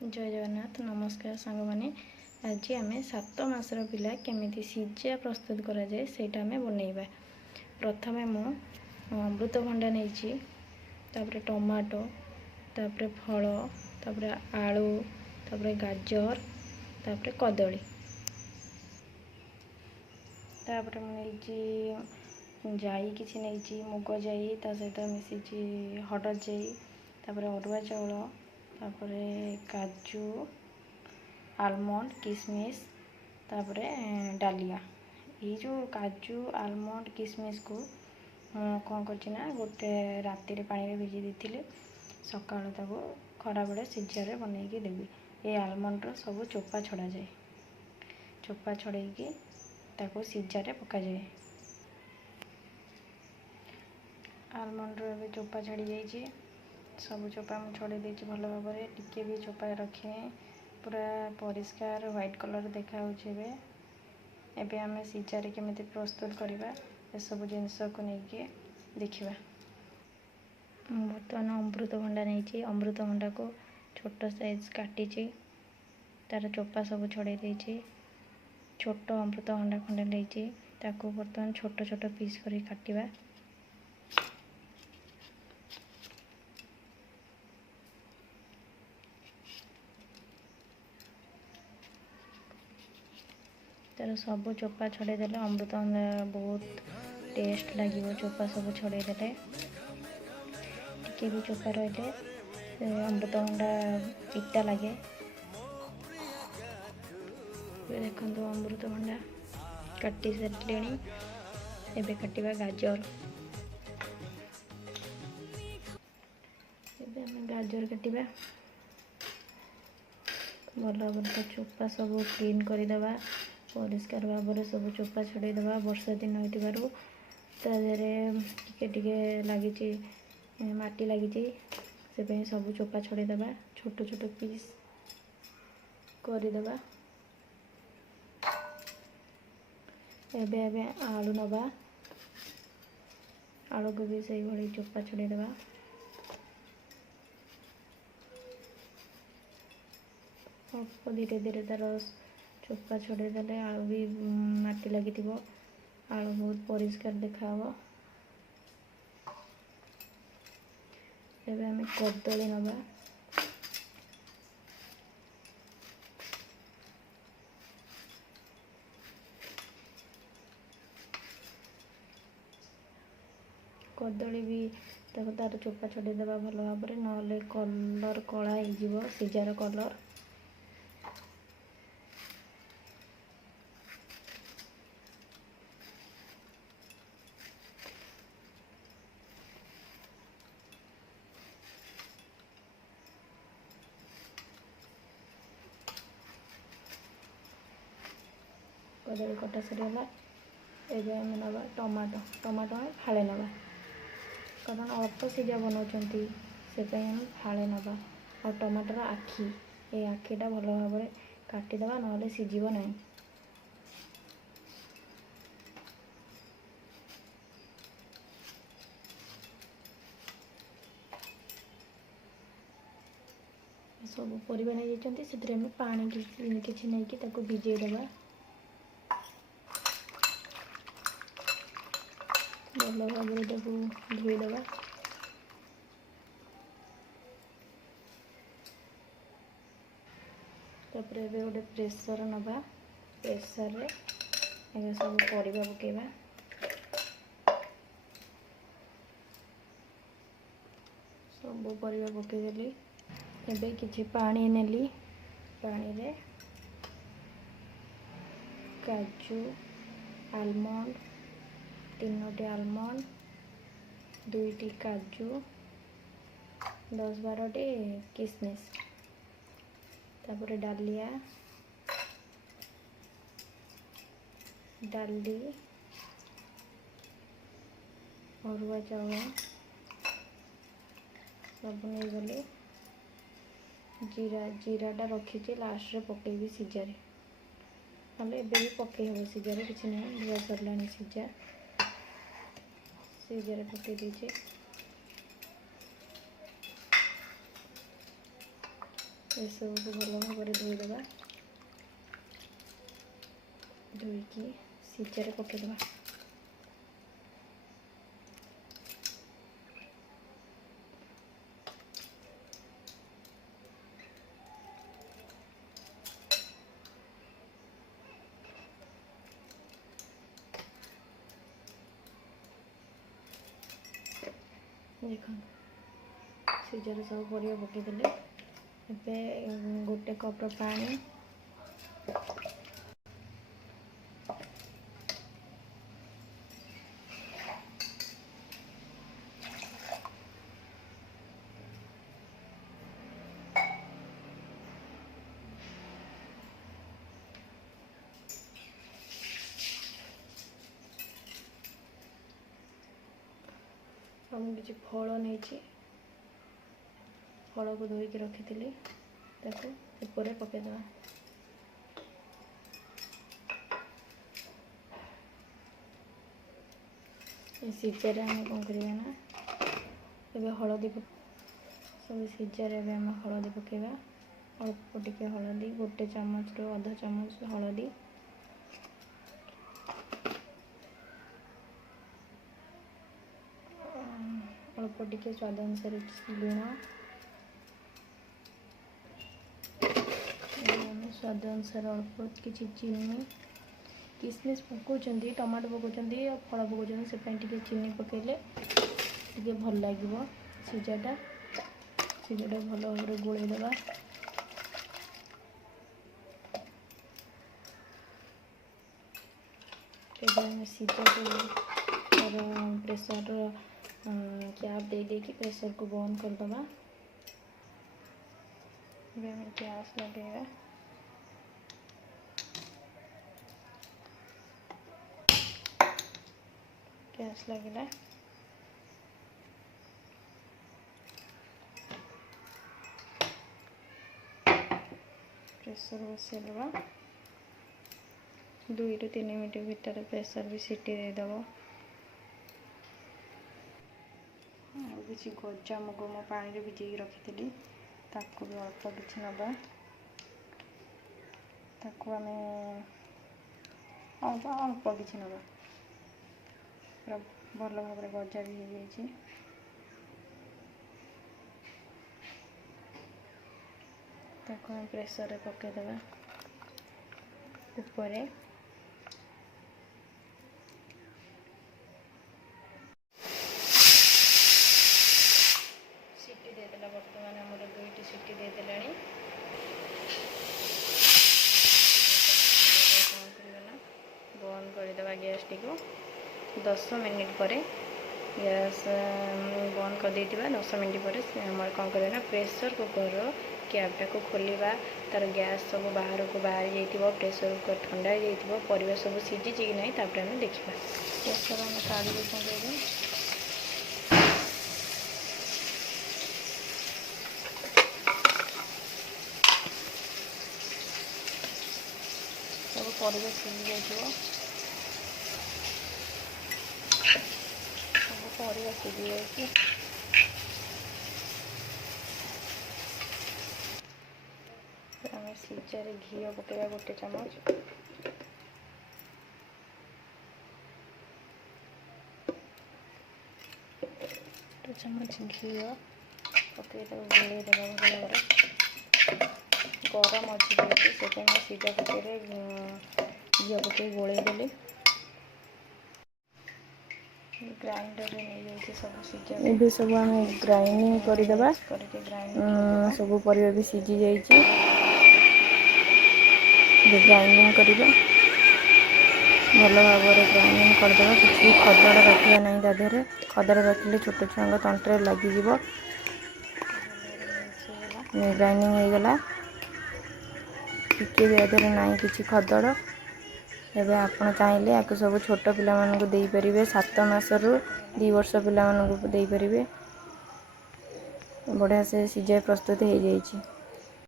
जय जगन्नाथ नमस्कार सांग मैंने आज आम 7 मासर पिला केमी सीजा प्रस्तुत करा जाए सेटा आम बनइबा। प्रथम मु अमृतभंडा नहीं टमाटो तापर फल तापर आलू तापर गाजर तापर कदली तापर मुझे जाई किसी नहीं मुग जाई ता सहित मिसी हरड़ जाई तापर अरुआ चाउल तापर काजू आलमंड किशमिश तापर डालिया ये जो काजू आलमंड किशमिश को कौन करना गोटे राति पानी भिजी देती सका खरा बेले सीजार बनईकी देवी। ये आलमंड सब चोपा छड़ा जाए चोपा छड़ेकी ताको सीजार पका जाए। आलमंड भी चोपा छाड़ी जाइए सब चोपा मुझे छड़े देती भल भाव में टिके भी चोपा रखे पूरा परिष्कार व्हाइट कलर देखा एबे आम सीजार केमी प्रस्तुत करवा सब जिनस को लेकिन देखा। बर्तमान अमृतभंडा नहीं अमृतभंडा को छोट साइज काटी तार चोपा सब छड़े देती छोट अमृतभंडा खंडे नहीं ताको बर्तमान छोट छोट पीस कर काटिबा। तार सब चोपा छड़े देले अमृतभंडा बहुत टेस्ट लगे चोपा सब छड़े देले टिके भी चोपा रही अमृतभंडा पिता लगे। देखो अमृतभंडा काटी सारे एबे काटिबा गाजर एबे हम गाजर काटिबा भल भाव चोपा सब क्लीन करदेबा परिष्कार भाव में सब चोपा छड़ेदेवा। वर्षा दिन होते लगी माटी लगी से सब चोपा छड़ेदेवा छोट छोट पीस करदेवा। एबे एबे आलू नवा आलू को भी सही भाई चोपा छड़ेदेवा। अल्प धीरे धीरे तार चोपा छड़ेदेले आलू भी माटी लगी आलू बहुत परिष्कार देखा। एबे आम कदली नवा कदली भी तार चोपा छड़ेदेवा भल भाव में ना कलर कला हो सीजार कलर। कदली कटा सरीगला एबे आम नवा टमाटो टमाटो आम फाड़े नवा कारण अल्प सीजा बनाऊँच से आम फाड़े नवा और टमाटर आखि ये आखिटा भल भाव में काटिदेवा ना सीझब ना। सब परिवा नहीं जाती से पानी किसी नहीं भिजेदेवा भल भाव में धोईदेवा। तापर एबे गोटे प्रेसर नवा प्रेसर रे सब परिवा पकेबा सब परिवा पकेदेली एबे किछि पानी नेली पानी रे काजू आलमंड 3टी आलमंड 2टी काजू 10-12टी किशमिश तापर डालिया डाली अरुआ चाउल सब नहीं गली जीरा जीराटा रखी लास्ट रे पकेबी सीजार ना भी पकई हम सीजार किसी ना धुआ सरला सीजा सीजार पकई दीजिए ଏସବୁକୁ ଭଲ ଭାବରେ ଧୋଇଦେବା। ଧୋଇକି ସିଝାରେ ପକାଇଦେବା। ଦେଖନ୍ତୁ ସିଝାରେ ସବୁ ପରିବା ପକାଇଦେଲେ। ଏବେ ଗୋଟେ କପ୍ର ପାଣି, ମୁଁ କିଛି ଫଳ ନେଇଛି, ଫଳକୁ ଧୋଇକି ରଖିଥିଲି, ତାକୁ ଉପରେ ପକାଇଦେବା। ସିଝାରେ ଆମେ କ'ଣ କରିବା ନା ଏବେ ହଳଦୀ, ସବୁ ସିଝାରେ ଏବେ ଆମେ ହଳଦୀ ପକାଇବା। ଅଳ୍ପ ଟିକେ ହଳଦୀ, ଗୋଟେ ଚାମଚରୁ ଅଧ ଚାମଚ ହଳଦୀ, ଅଳ୍ପ ଟିକେ ସ୍ୱାଦ ଅନୁସାରେ ଲୁଣ, ସ୍ୱାଦ ଅନୁସାରେ ଅଳ୍ପ କିଛି ଚିନି, କିସମିସ୍ ପକାଉଛନ୍ତି, ଟମାଟୋ ପକାଉଛନ୍ତି, ଫଳ ପକାଉଛନ୍ତି, ସେଥିପାଇଁ ଟିକେ ଚିନି ପକାଇଲେ ଟିକେ ଭଲ ଲାଗିବ। ସିଝାଟା ଭଲ ଭାବରେ ଗୋଳେଇ ଦେବା। ଏବେ ଆମେ ସିଝାକୁ ପ୍ରେସରର କ୍ୟାପ୍ ଦେଇକି ପ୍ରେସରକୁ ବନ୍ଦ କରିଦେବା। ଏବେ ଆମେ ଗ୍ୟାସ୍ ଲଗାଇବା। ଗ୍ୟାସ୍ ଲାଗିଲା। ପ୍ରେସର ବସାଇଦେବା। 2 ରୁ 3 ମିନିଟ୍ ଭିତରେ ପ୍ରେସର ବି ସିଟି ଦେଇଦେବ। ଆଉ କିଛି ଗଜାମୁଗ ମୁଁ ପାଣିରେ ଭିଜେଇକି ରଖିଥିଲି, ତାକୁ ବି ଅଳ୍ପ କିଛି ନେବା। ତାକୁ ଆମେ ଅଳ୍ପ କିଛି ନେବା। ପୁରା ଭଲ ଭାବରେ ଗଜା ବି ହେଇଯାଇଛି। ତାକୁ ଆମେ ପ୍ରେସରରେ ପକାଇଦେବା ଉପରେ। ସିଟି ଦେଇଦେଲା। ବର୍ତ୍ତମାନ ଆମର 2ଟି ସିଟି ଦେଇଦେଲାଣି। କ'ଣ କରିବା ନା ବନ୍ଦ କରିଦେବା ଗ୍ୟାସ୍ଟିକୁ। 10 ମିନିଟ୍ ପରେ ଗ୍ୟାସ୍ ବନ୍ଦ କରିଦେଇଥିବା। 10 ମିନିଟ୍ ପରେ ଆମର କ'ଣ କରିବା ନା ପ୍ରେସର କୁକରର କ୍ୟାପ୍ଟାକୁ ଖୋଲିବା। ତାର ଗ୍ୟାସ୍ ସବୁ ବାହାରକୁ ବାହାରି ଯାଇଥିବ, ପ୍ରେସର କୁକର ଥଣ୍ଡା ହେଇଯାଇଥିବ, ପରିବା ସବୁ ସିଝିଛି କି ନାହିଁ ତାପରେ ଆମେ ଦେଖିବା। ପ୍ରେସର ଆମେ କାଢ଼ି ଦେଉଛନ୍ତି। ଏବେ ସବୁ ପରିବା ସିଝି ଯାଇଥିବ। ସବୁ ପରିବା ସିଝି ଯାଇଛି। ଆମେ ସିଝାରେ ଘିଅ ପକାଇବା 1 ଚାମଚ। ଘିଅ ପକାଇ ତାକୁ ଗୋଳେଇ ଦେବା ଭଲ ଭାବରେ। ଗରମ ଅଛି ଯେହେତୁ ସେଥିପାଇଁ ମୁଁ ସିଝା ପକାଇରେ ଘିଅ ପକାଇ ଗୋଳେଇ ଦେଲି। ଗ୍ରାଇଣ୍ଡରରେ ନେଇଯାଇଛି ସବୁ ସିଝା। ଏବେ ସବୁ ଆମେ ଗ୍ରାଇଣ୍ଡିଙ୍ଗ କରିଦେବା। ସବୁ ପରିବା ବି ସିଝି ଯାଇଛି। ଗ୍ରାଇଣ୍ଡିଙ୍ଗ କରିବା, ଭଲ ଭାବରେ ଗ୍ରାଇଣ୍ଡିଙ୍ଗ କରିଦେବା। କିଛି ଖଦଡ଼ ରଖିବା ନାହିଁ ତା ଦେହରେ। ଖଦଡ଼ ରଖିଲେ ଛୋଟ ଛୁଆଙ୍କ ତଣ୍ଟିରେ ଲାଗିଯିବ। ଗ୍ରାଇଣ୍ଡିଙ୍ଗ ହେଇଗଲା। ଟିକେ ତା ଦେହରେ ନାହିଁ କିଛି ଖଦଡ଼। ଏବେ ଆପଣ ଚାହିଁଲେ ୟାକୁ ସବୁ ଛୋଟ ପିଲାମାନଙ୍କୁ ଦେଇପାରିବେ। 7 ମାସରୁ 2 ବର୍ଷ ପିଲାମାନଙ୍କୁ ଦେଇପାରିବେ। ବଢ଼ିଆ ସେ ସିଝା ପ୍ରସ୍ତୁତ ହେଇଯାଇଛି।